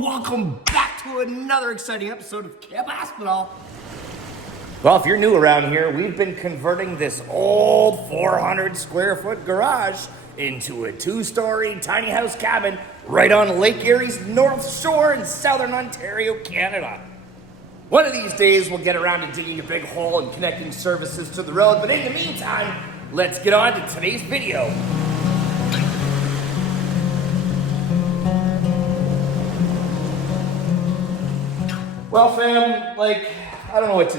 welcome back to another exciting episode of Camp Hospital. Well, if you're new around here, we've been converting this old 400 square foot garage into a 2-story tiny house cabin right on Lake Erie's North Shore in southern Ontario, Canada. One of these days, we'll get around to digging a big hole and connecting services to the road, but in the meantime, let's get on to today's video. Well, fam, I don't know what to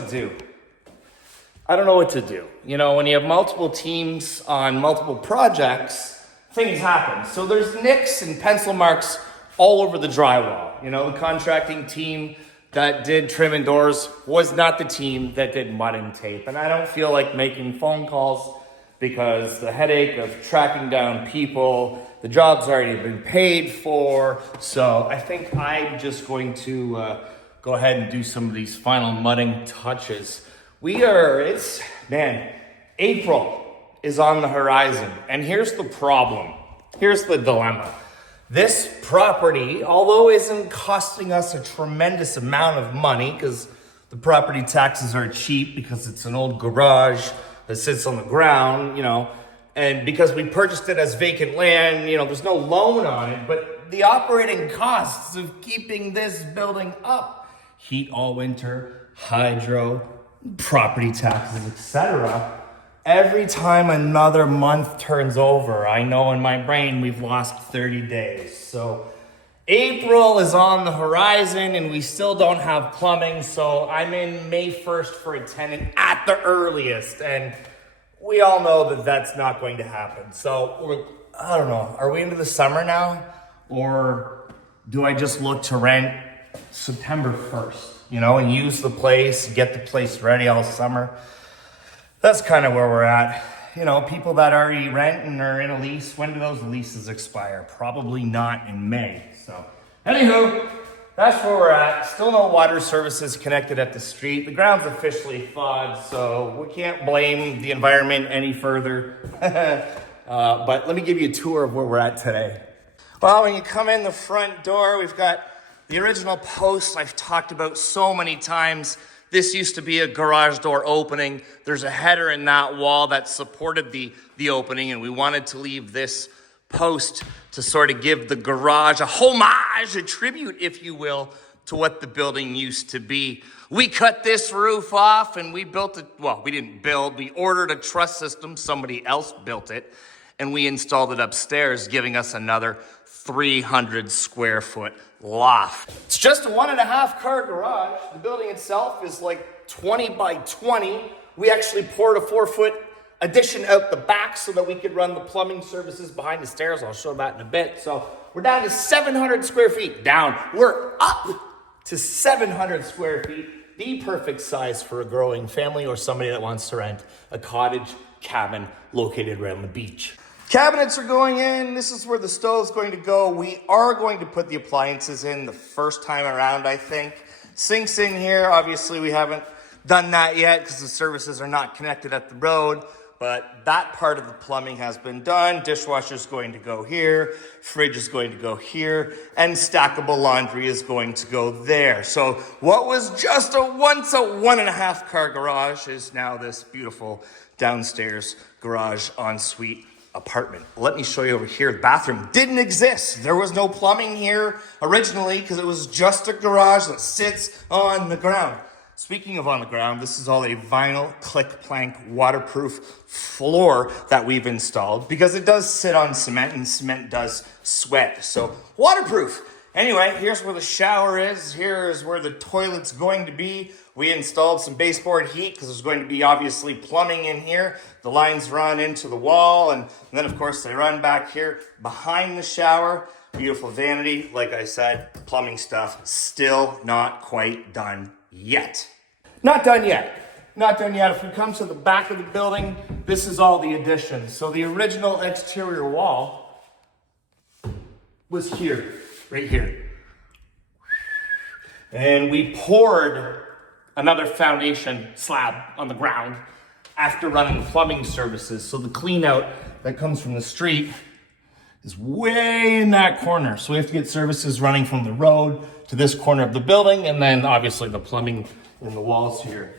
do. You know, when you have multiple teams on multiple projects, things happen. So there's nicks and pencil marks all over the drywall. You know, the contracting team that did trim and doors was not the team that did mud and tape. And I don't feel like making phone calls because the headache of tracking down people, the job's already been paid for. So I think I'm just going to go ahead and do some of these final mudding touches. April is on the horizon. And here's the problem. Here's the dilemma. This property, although isn't costing us a tremendous amount of money because the property taxes are cheap because it's an old garage that sits on the ground, you know, and because we purchased it as vacant land, you know, there's no loan on it, but the operating costs of keeping this building up, heat all winter, hydro, property taxes, etc. Every time another month turns over, I know in my brain we've lost 30 days. So April is on the horizon and we still don't have plumbing. So I'm in May 1st for a tenant at the earliest. And we all know that that's not going to happen. So I don't know, are we into the summer now? Or do I just look to rent September 1st, you know, and use the place, get the place ready all summer? That's kind of where we're at. You know, people that already rent and are in a lease, when do those leases expire? Probably not in May. So, anywho, that's where we're at. Still no water services connected at the street. The ground's officially thawed, so we can't blame the environment any further. But let me give you a tour of where we're at today. Well, when you come in the front door, we've got the original post I've talked about so many times. This used to be a garage door opening. There's a header in that wall that supported the opening, and we wanted to leave this post to sort of give the garage a homage, a tribute, if you will, to what the building used to be. We cut this roof off and we built it. Well, we didn't build, we ordered a truss system. Somebody else built it, and we installed it upstairs, giving us another 300 square foot loft. It's just a 1.5 car garage. The building itself is like 20 by 20. We actually poured a 4-foot addition out the back so that we could run the plumbing services behind the stairs. I'll show that in a bit. So we're down to 700 square feet. We're up to 700 square feet. The perfect size for a growing family or somebody that wants to rent a cottage cabin located right on the beach. Cabinets are going in. This is where the stove's going to go. We are going to put the appliances in the first time around, I think. Sinks in here. Obviously, we haven't done that yet because the services are not connected at the road. But that part of the plumbing has been done. Dishwasher's going to go here. Fridge is going to go here. And stackable laundry is going to go there. So what was just once a 1.5 car garage is now this beautiful downstairs garage ensuite apartment. Let me show you over here. The bathroom didn't exist. There was no plumbing here originally because it was just a garage that sits on the ground. Speaking of on the ground, this is all a vinyl click plank waterproof floor that we've installed because it does sit on cement and cement does sweat. So waterproof. Anyway, here's where the shower is. Here is where the toilet's going to be. We installed some baseboard heat because there's going to be obviously plumbing in here. The lines run into the wall and then of course they run back here behind the shower. Beautiful vanity. Like I said, plumbing stuff still not quite done yet. Not done yet. If we come to the back of the building, this is all the additions. So the original exterior wall was here, right here. And we poured another foundation slab on the ground after running plumbing services. So the clean out that comes from the street is way in that corner. So we have to get services running from the road to this corner of the building. And then obviously the plumbing in the walls here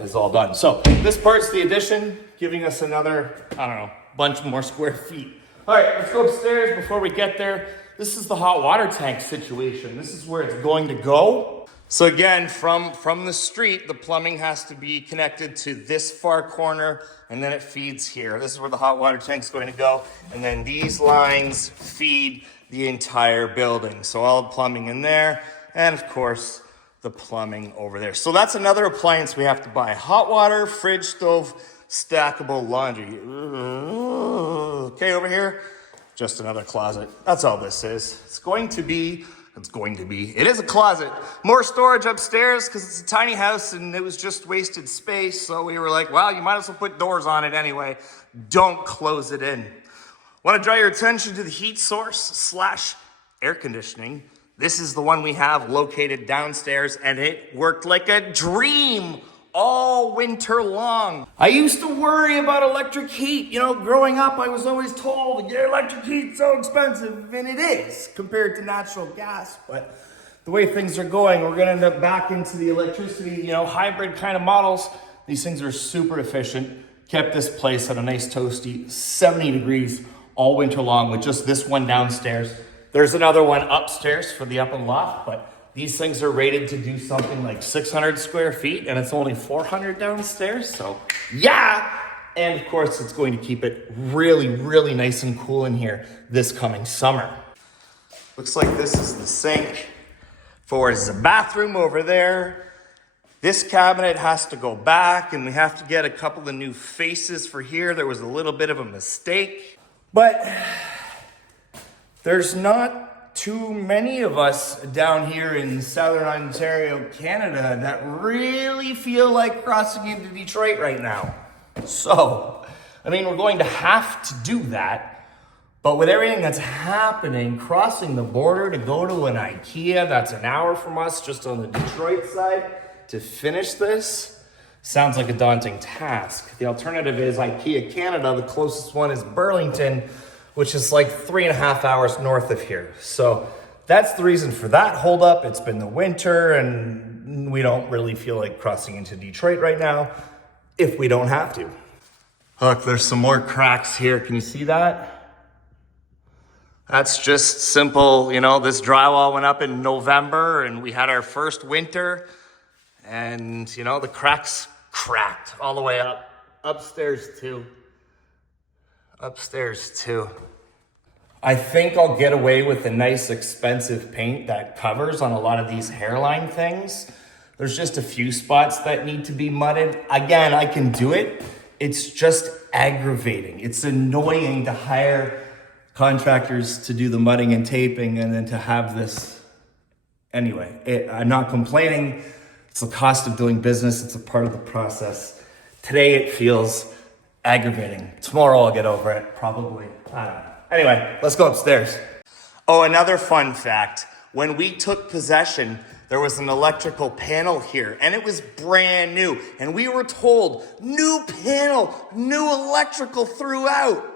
is all done. So this part's the addition, giving us another, I don't know, bunch more square feet. All right, let's go upstairs. Before we get there, this is the hot water tank situation. This is where it's going to go. So again, from the street, the plumbing has to be connected to this far corner, and then it feeds here. This is where the hot water tank's going to go. And then these lines feed the entire building. So all the plumbing in there, and of course, the plumbing over there. So that's another appliance we have to buy. Hot water, fridge, stove, stackable laundry. Okay, over here, just another closet. That's all this is. It is a closet. More storage upstairs because it's a tiny house and it was just wasted space. So we were like, well, you might as well put doors on it anyway. Don't close it in. Want to draw your attention to the heat source / air conditioning. This is the one we have located downstairs, and it worked like a dream all winter long. I used to worry about electric heat. You know, growing up, I was always told, yeah, electric heat's so expensive, and it is compared to natural gas. But the way things are going, we're gonna end up back into the electricity, hybrid kind of models. These things are super efficient. Kept this place at a nice toasty 70 degrees all winter long with just this one downstairs. There's another one upstairs for the up and loft, but these things are rated to do something like 600 square feet, and it's only 400 downstairs, so yeah! And of course, it's going to keep it really, really nice and cool in here this coming summer. Looks like this is the sink. There's a bathroom over there. This cabinet has to go back, and we have to get a couple of new faces for here. There was a little bit of a mistake, but there's not too many of us down here in Southern Ontario, Canada, that really feel like crossing into Detroit right now. So, we're going to have to do that. But with everything that's happening, crossing the border to go to an IKEA that's an hour from us, just on the Detroit side, to finish this, sounds like a daunting task. The alternative is IKEA Canada. The closest one is Burlington, which is like 3.5 hours north of here. So that's the reason for that holdup. It's been the winter and we don't really feel like crossing into Detroit right now if we don't have to. Look, there's some more cracks here. Can you see that? That's just simple, this drywall went up in November and we had our first winter and, the cracks cracked all the way up, upstairs too. I think I'll get away with a nice expensive paint that covers on a lot of these hairline things. There's just a few spots that need to be mudded. Again, I can do it. It's just aggravating. It's annoying to hire contractors to do the mudding and taping and then to have this. Anyway, I'm not complaining. It's the cost of doing business. It's a part of the process. Today it feels aggravating. Tomorrow I'll get over it, probably. I don't know. Anyway, let's go upstairs. Oh, another fun fact. When we took possession, there was an electrical panel here, and it was brand new. And we were told, new panel, new electrical throughout.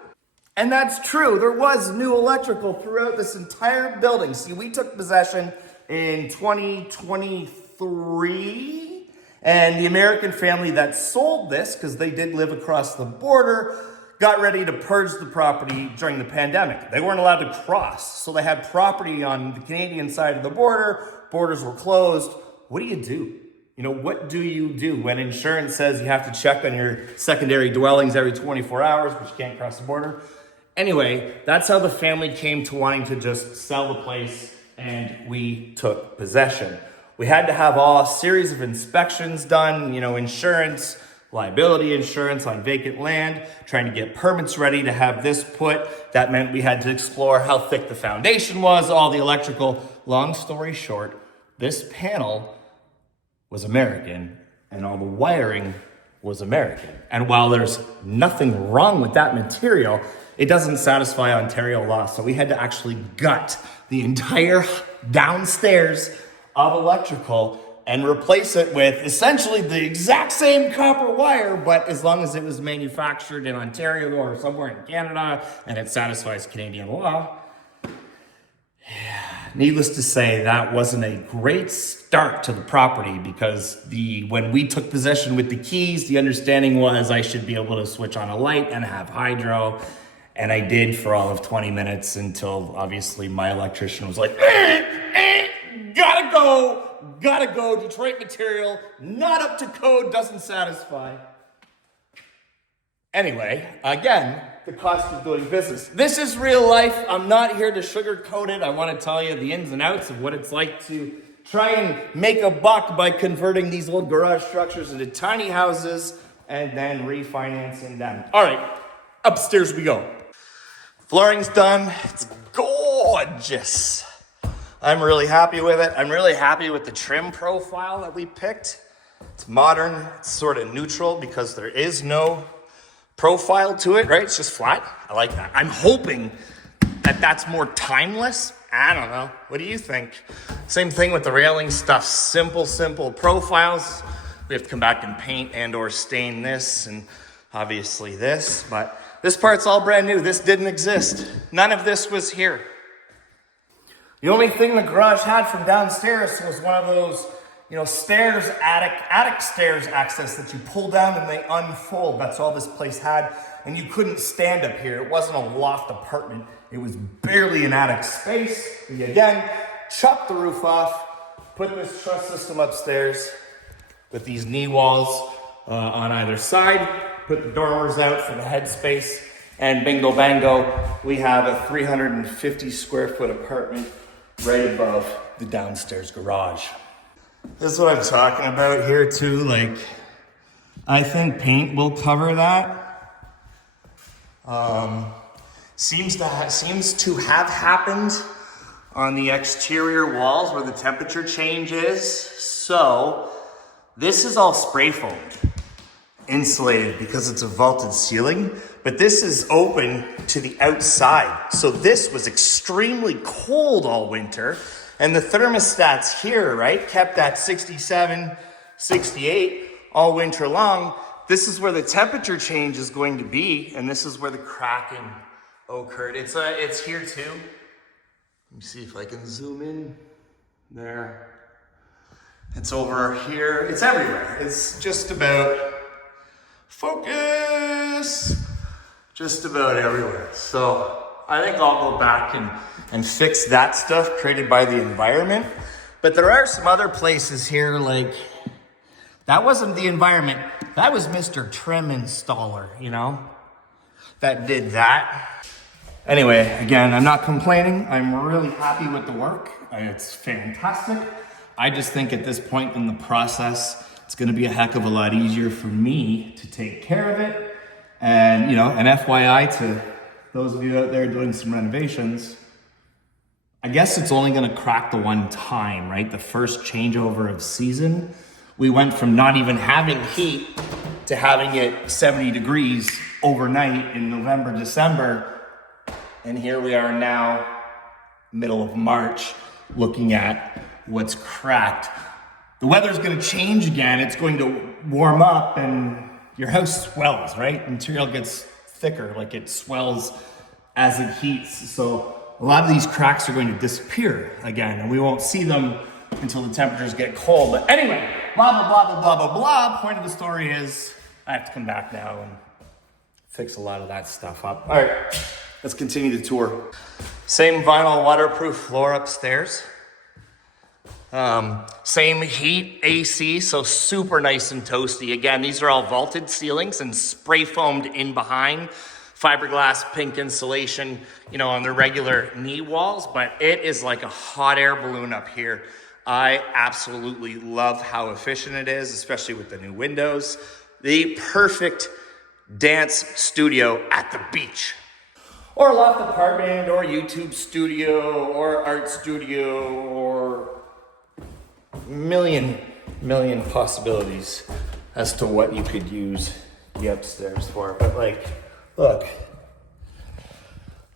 And that's true. There was new electrical throughout this entire building. See, we took possession in 2023. And the American family that sold this, because they did live across the border, got ready to purge the property during the pandemic. They weren't allowed to cross, so they had property on the Canadian side of the border. Borders were closed. What do you do? What do you do when insurance says you have to check on your secondary dwellings every 24 hours, but you can't cross the border? Anyway, that's how the family came to wanting to just sell the place, and we took possession. We had to have a series of inspections done, insurance, liability insurance on vacant land, trying to get permits ready to have this put. That meant we had to explore how thick the foundation was, all the electrical. Long story short, this panel was American and all the wiring was American. And while there's nothing wrong with that material, it doesn't satisfy Ontario law. So we had to actually gut the entire downstairs of electrical and replace it with essentially the exact same copper wire, but as long as it was manufactured in Ontario or somewhere in Canada and it satisfies Canadian law. Needless to say, that wasn't a great start to the property because when we took possession with the keys, the understanding was I should be able to switch on a light and have hydro. And I did for all of 20 minutes until obviously my electrician was like, gotta go, Detroit material, not up to code, doesn't satisfy. Anyway, again, the cost of doing business. This is real life. I'm not here to sugarcoat it. I want to tell you the ins and outs of what it's like to try and make a buck by converting these old garage structures into tiny houses and then refinancing them. All right, upstairs we go. Flooring's done. It's gorgeous. I'm really happy with it. I'm really happy with the trim profile that we picked. It's modern. It's sort of neutral because there is no profile to it, right? It's just flat. I like that. I'm hoping that that's more timeless. I don't know. What do you think? Same thing with the railing stuff. Simple profiles. We have to come back and paint and or stain this and obviously this, but this part's all brand new. This didn't exist. None of this was here. The only thing the garage had from downstairs was one of those stairs, attic stairs access that you pull down and they unfold. That's all this place had. And you couldn't stand up here. It wasn't a loft apartment. It was barely an attic space. We again chopped the roof off, put this truss system upstairs with these knee walls on either side, put the dormers out for the headspace, and bingo bango, we have a 350 square foot apartment right above the downstairs garage. This is what I'm talking about here too. Like, I think paint will cover that. Seems to have happened on the exterior walls where the temperature change is. So this is all spray foamed, insulated because it's a vaulted ceiling, but this is open to the outside. So this was extremely cold all winter. And the thermostats here, right, kept at 67, 68 all winter long. This is where the temperature change is going to be, and this is where the cracking occurred. It's here too. Let me see if I can zoom in. There. It's over here. It's everywhere. It's just about, focus, just about everywhere. So I think I'll go back and fix that stuff created by the environment. But there are some other places here, like, that wasn't the environment. That was Mr. Trim Installer, that did that. Anyway, again, I'm not complaining. I'm really happy with the work. It's fantastic. I just think at this point in the process, it's gonna be a heck of a lot easier for me to take care of it. And, an FYI to those of you out there doing some renovations, I guess it's only gonna crack the one time, right? The first changeover of season, we went from not even having heat to having it 70 degrees overnight in November, December. And here we are now, middle of March, looking at what's cracked. The weather's gonna change again. It's going to warm up and your house swells, right? Material gets thicker, like it swells as it heats. So a lot of these cracks are going to disappear again, and we won't see them until the temperatures get cold. But anyway, blah, blah, blah, blah, blah, blah, blah. Point of the story is I have to come back now and fix a lot of that stuff up. All right, let's continue the tour. Same vinyl waterproof floor upstairs. Same heat, AC, so super nice and toasty. Again, these are all vaulted ceilings and spray foamed in behind. Fiberglass pink insulation, on the regular knee walls, but it is like a hot air balloon up here. I absolutely love how efficient it is, especially with the new windows. The perfect dance studio at the beach. Or loft apartment, or YouTube studio, or art studio, or million possibilities as to what you could use the upstairs for. But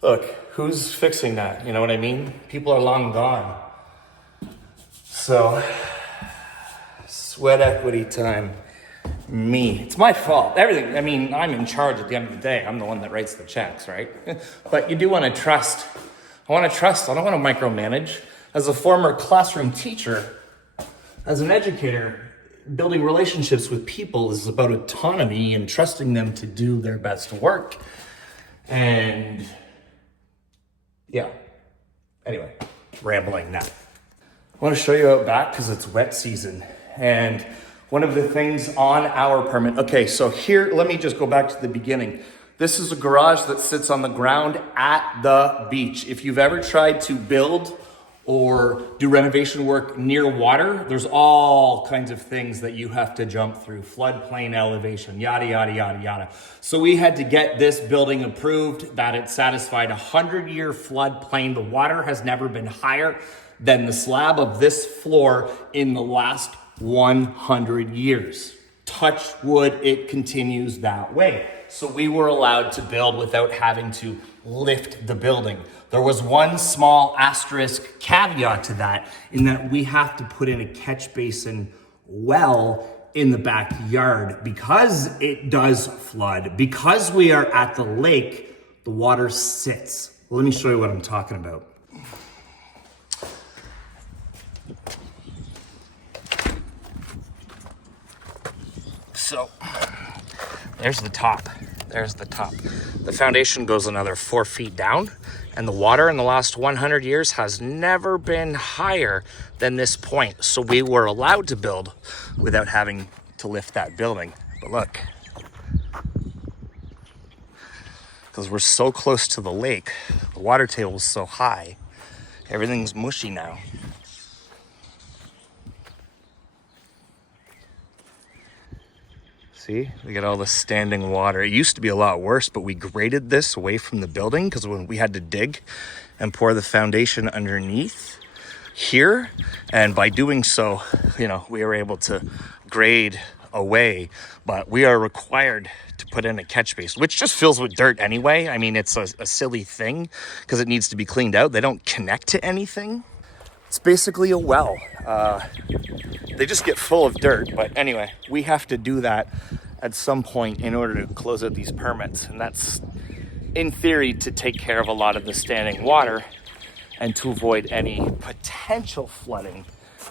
look, who's fixing that? You know what I mean? People are long gone. So Sweat equity time. Me. It's my fault. Everything. I mean, I'm in charge at the end of the day. I'm the one that writes the checks, right? But you do want to trust. I want to trust. I don't want to micromanage. As a former classroom teacher, as an educator, building relationships with people is about autonomy and trusting them to do their best work. And yeah. Anyway, rambling now. I want to show you out back because it's wet season. And one of the things on our permit, okay, so here, let me just go back to the beginning. This is a garage that sits on the ground at the beach. If you've ever tried to build or do renovation work near water, there's all kinds of things that you have to jump through. Floodplain elevation, yada, yada, yada, yada. So we had to get this building approved that it satisfied a 100-year floodplain. The water has never been higher than the slab of this floor in the last 100 years. Touch wood, it continues that way. So we were allowed to build without having to lift the building. There was one small asterisk caveat to that, in that we have to put in a catch basin well in the backyard because it does flood. Because we are at the lake, the water sits. Let me show you what I'm talking about. So there's the top. There's the top. The foundation goes another 4 feet down, and the water in the last 100 years has never been higher than this point. So we were allowed to build without having to lift that building. But look, because we're so close to the lake, the water table is so high, everything's mushy now. See, we got all the standing water. It used to be a lot worse, but we graded this away from the building because when we had to dig and pour the foundation underneath here, and by doing so, you know, we were able to grade away, but we are required to put in a catch basin, which just fills with dirt anyway. I mean, it's a silly thing because it needs to be cleaned out. They don't connect to anything. It's basically a well. They just get full of dirt. But anyway, we have to do that at some point in order to close out these permits. And that's, in theory, to take care of a lot of the standing water and to avoid any potential flooding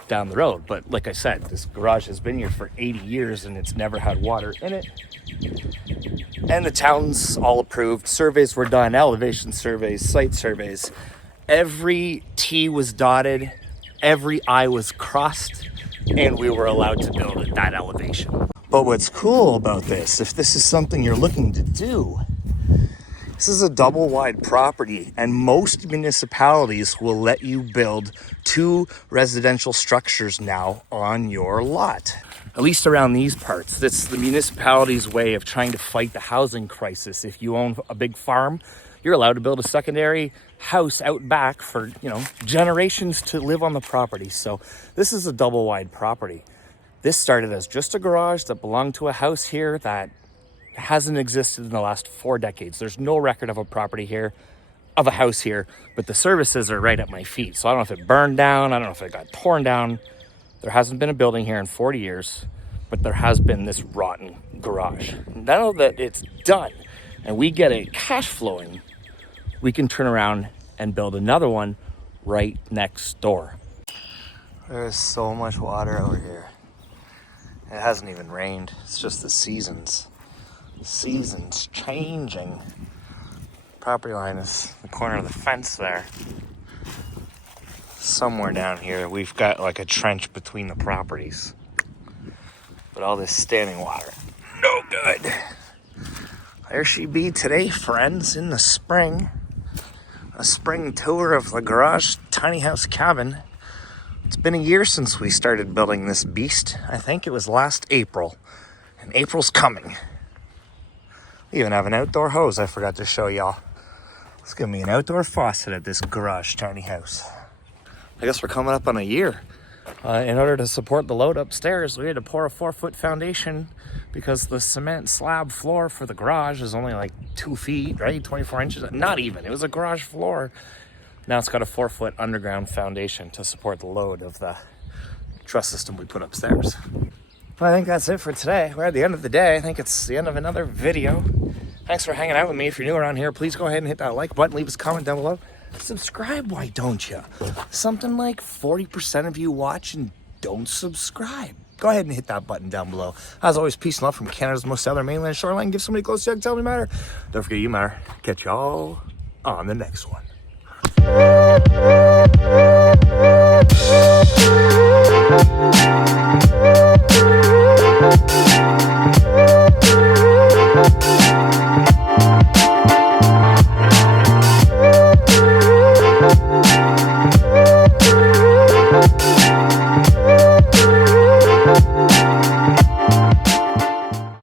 down the road. But like I said, this garage has been here for 80 years and it's never had water in it. And the town's all approved. Surveys were done, elevation surveys, site surveys. Every T was dotted, every I was crossed, and we were allowed to build at that elevation. But what's cool about this, if this is something you're looking to do, this is a double wide property, and most municipalities will let you build 2 residential structures now on your lot. At least around these parts. That's the municipality's way of trying to fight the housing crisis. If you own a big farm, you're allowed to build a secondary house out back for, you know, generations to live on the property. So this is a double wide property. This started as just a garage that belonged to a house here that hasn't existed in the last 4 decades. There's no record of a property here, of a house here, but the services are right at my feet. So I don't know if it burned down. I don't know if it got torn down. There hasn't been a building here in 40 years, but there has been this rotten garage. Now that it's done and we get it cash flowing, we can turn around and build another one right next door. There's so much water over here. It hasn't even rained. It's just the seasons. Seasons changing. Property line is the corner of the fence there. Somewhere down here, we've got like a trench between the properties. But all this standing water, no good. There she be today, friends, in the spring. A spring tour of the garage tiny house cabin. It's been a year since we started building this beast. I think it was last April, and April's coming. We even have an outdoor hose I forgot to show y'all. Let's give me an outdoor faucet at this garage tiny house. I guess we're coming up on a year. In order to support the load upstairs, we had to pour a 4-foot foundation because the cement slab floor for the garage is only like 2 feet, right? 24 inches, not even. It was a garage floor. Now it's got a 4-foot underground foundation to support the load of the truss system we put upstairs. Well, I think that's it for today. We're at the end of the day. I think it's the end of another video. Thanks for hanging out with me. If you're new around here, please go ahead and hit that like button. Leave us a comment down below. Subscribe, why don't you? Something like 40% of you watch and don't subscribe. Go ahead and hit that button down below. As always, peace and love from Canada's most southern mainland shoreline. Give somebody close to you, tell me matter. Don't forget you matter. Catch y'all on the next one.